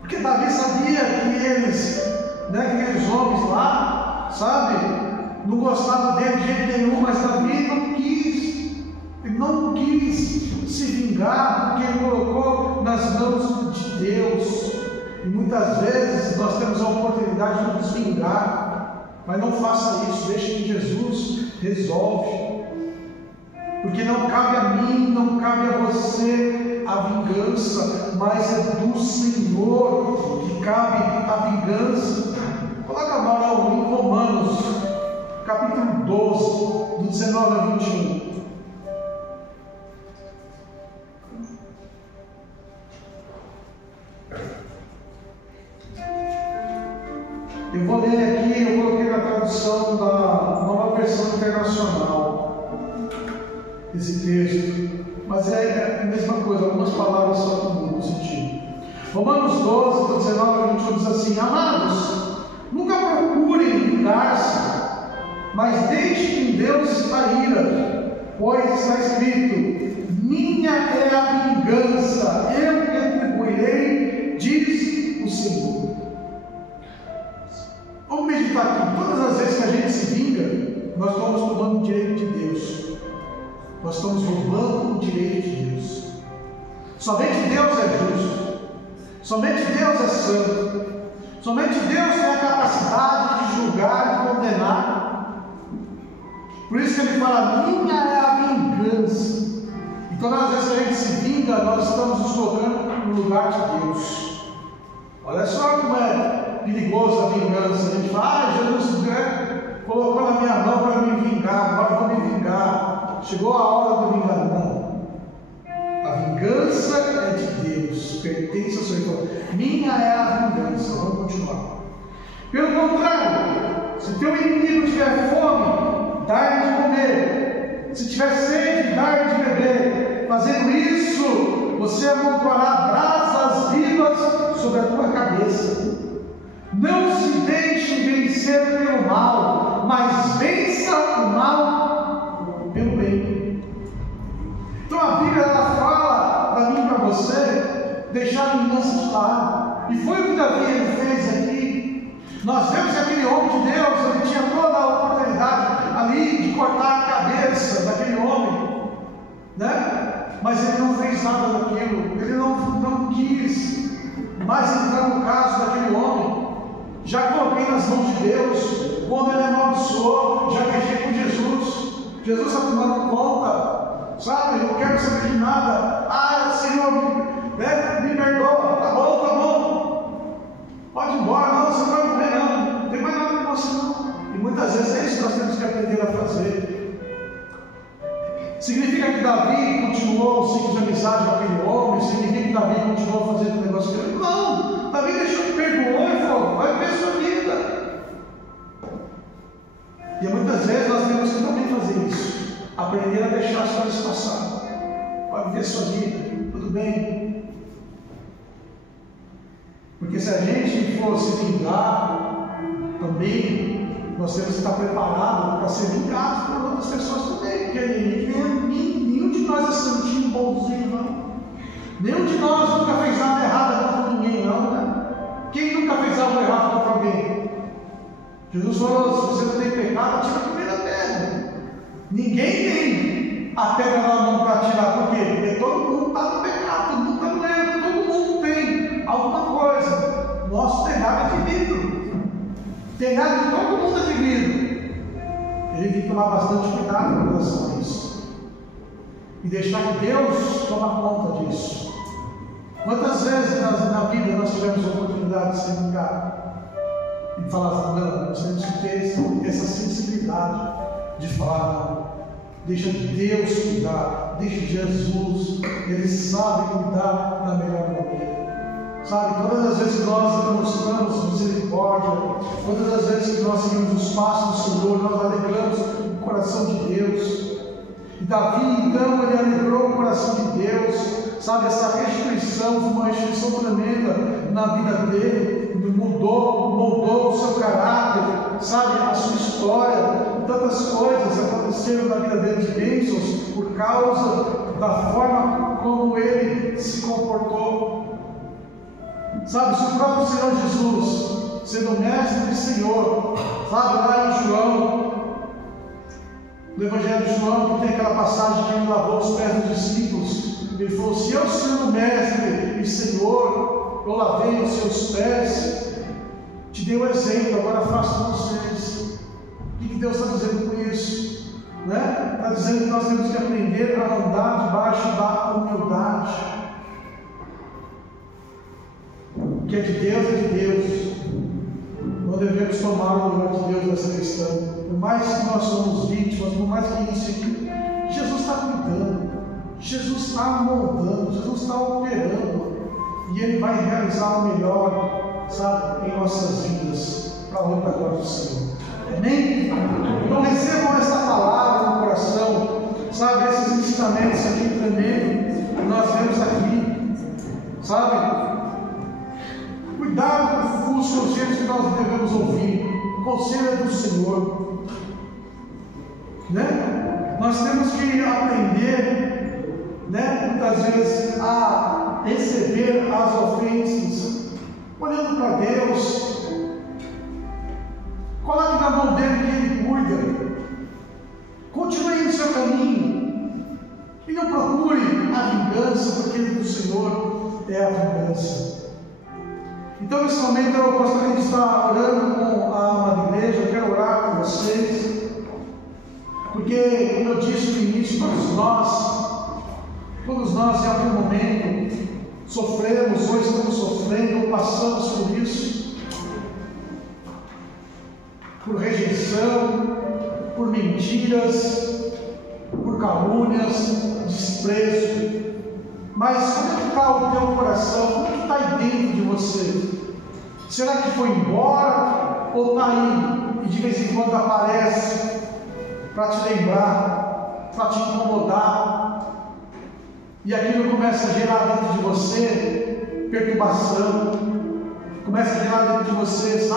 porque Davi sabia que eles, né, que aqueles homens lá, sabe, não gostavam dele de jeito nenhum, mas Davi não quis se vingar, porque ele colocou nas mãos de Deus. E muitas vezes nós temos a oportunidade de nos vingar, mas não faça isso, deixe que Jesus resolve, porque não cabe a mim, não cabe a você a vingança, mas é do Senhor que cabe a vingança. Coloca agora em Romanos capítulo 12, do 19 a 21. versão internacional esse texto, mas é a mesma coisa, algumas palavras só que mudam o sentido. Romanos 12, 19 a 21 diz assim: amados, nunca procurem vingar-se, mas deixem em Deus a ira, pois está escrito: minha é a vingança, eu retribuirei, diz o Senhor. Vamos meditar aqui. Todas as vezes que a gente se vinga, nós estamos roubando o direito de Deus. Nós estamos roubando o direito de Deus. Somente Deus é justo. Somente Deus é santo. Somente Deus tem a capacidade de julgar e condenar. Por isso que ele fala: minha é a vingança. E todas as vezes que a gente se vinga, nós estamos nos colocando no lugar de Deus. Olha só como é perigoso a vingança. A gente fala: Jesus colocou na minha mão para me vingar, agora vou me vingar. Chegou a hora do vingar. Não. A vingança é de Deus, pertence ao Senhor. Minha é a vingança. Vamos continuar. Pelo contrário, se teu inimigo tiver fome, dá-lhe de comer. Se tiver sede, dá-lhe de beber. Fazendo isso, você amontoará brasas vivas sobre a tua cabeça. Não se deixe vencer pelo mal, mas vença o mal pelo bem. Então a Bíblia ela fala para mim e para você deixar a vingança de lado. E foi o que Davi ele fez aqui. Nós vemos que aquele homem de Deus, ele tinha toda a oportunidade ali de cortar a cabeça daquele homem, né? Mas ele não fez nada daquilo. Ele não quis mais entrar no caso daquele homem. Já coloquei nas mãos de Deus. Quando ele amaldiçoou, já deixei com Jesus. Jesus está tomando conta, sabe? Eu não quero saber de nada. Senhor, me perdoa. Tá bom. Pode ir embora. Não, você não vai morrer, não. Não tem mais nada com você, não. E muitas vezes é isso que nós temos que aprender a fazer. Significa que Davi continuou o ciclo de amizade com aquele homem? Significa que Davi continuou fazendo o negócio com ele? Não. Davi perdoou e falou: vai ver sua vida. E muitas vezes nós temos que também fazer isso. Aprender a deixar as coisas passar. Vai viver sua vida, tudo bem. Porque se a gente for se vingar, também nós temos que estar preparados para ser vingados por outras pessoas também. Porque nenhum de nós é santinho, bonzinho, não. Nenhum de nós nunca fez nada errado contra ninguém, não, né? Quem nunca fez algo errado contra alguém? Jesus falou: se você não tem pecado, tira a primeira pedra. Ninguém tem a pedra na mão para tirar. Por quê? Porque todo mundo está no pecado, todo mundo está no erro, todo mundo tem alguma coisa. Nosso telhado é de vidro. Telhado de todo mundo é de vidro. A gente tem que tomar bastante cuidado com relação a isso. E deixar que Deus tome conta disso. Quantas vezes na vida nós tivemos a oportunidade de ser vingados? E falar: não, nós temos que ter essa sensibilidade de falar: não, deixa Deus cuidar, deixa Jesus, Ele sabe cuidar da melhor maneira. Sabe, todas as vezes que nós demonstramos misericórdia, todas as vezes que nós seguimos os passos do Senhor, nós alegramos o coração de Deus. E Davi, então, ele alegrou o coração de Deus, sabe, essa restituição foi uma restituição tremenda na vida dele, moldou o seu caráter, sabe, a sua história. Tantas coisas aconteceram na vida dele de bênçãos por causa da forma como ele se comportou. Sabe, se o próprio Senhor Jesus, sendo mestre e Senhor, sabe, lá em João, no Evangelho de João, que tem aquela passagem que ele lavou os pés dos discípulos, ele falou: se eu sendo mestre e Senhor, eu lavei os seus pés, te dei um exemplo, agora faço com vocês. O que Deus está dizendo com isso? Está dizendo que nós temos que aprender a andar debaixo da humildade. O que é de Deus é de Deus. Não devemos tomar o lugar de Deus nessa questão. Por mais que nós somos vítimas, por mais que isso aqui, Jesus está cuidando, Jesus está moldando, Jesus está operando, e Ele vai realizar o melhor, sabe, em nossas vidas, para a honra e glória do Senhor. Amém? Então recebam esta palavra no coração, sabe? Esses ensinamentos aqui tremendos que nós vemos aqui, sabe? Cuidado com os conselhos que nós devemos ouvir. O conselho é do Senhor, né? Nós temos que aprender, né, muitas vezes a receber as ofensas olhando para Deus. Coloque na mão dele que ele cuida. Continue no seu caminho e não procure a vingança, porque do Senhor é a vingança. Então, nesse momento, eu gostaria de estar orando com a amada igreja. Eu quero orar com vocês, porque, como eu disse no início, todos nós em algum momento sofremos, ou estamos sofrendo, ou passamos por isso, por rejeição, por mentiras, por calúnias, desprezo. Mas como é que está o teu coração? Como é que está aí dentro de você? Será que foi embora? Ou está aí e de vez em quando aparece para te lembrar, para te incomodar? E aquilo começa a gerar dentro de você perturbação, começa a gerar dentro de você, sabe?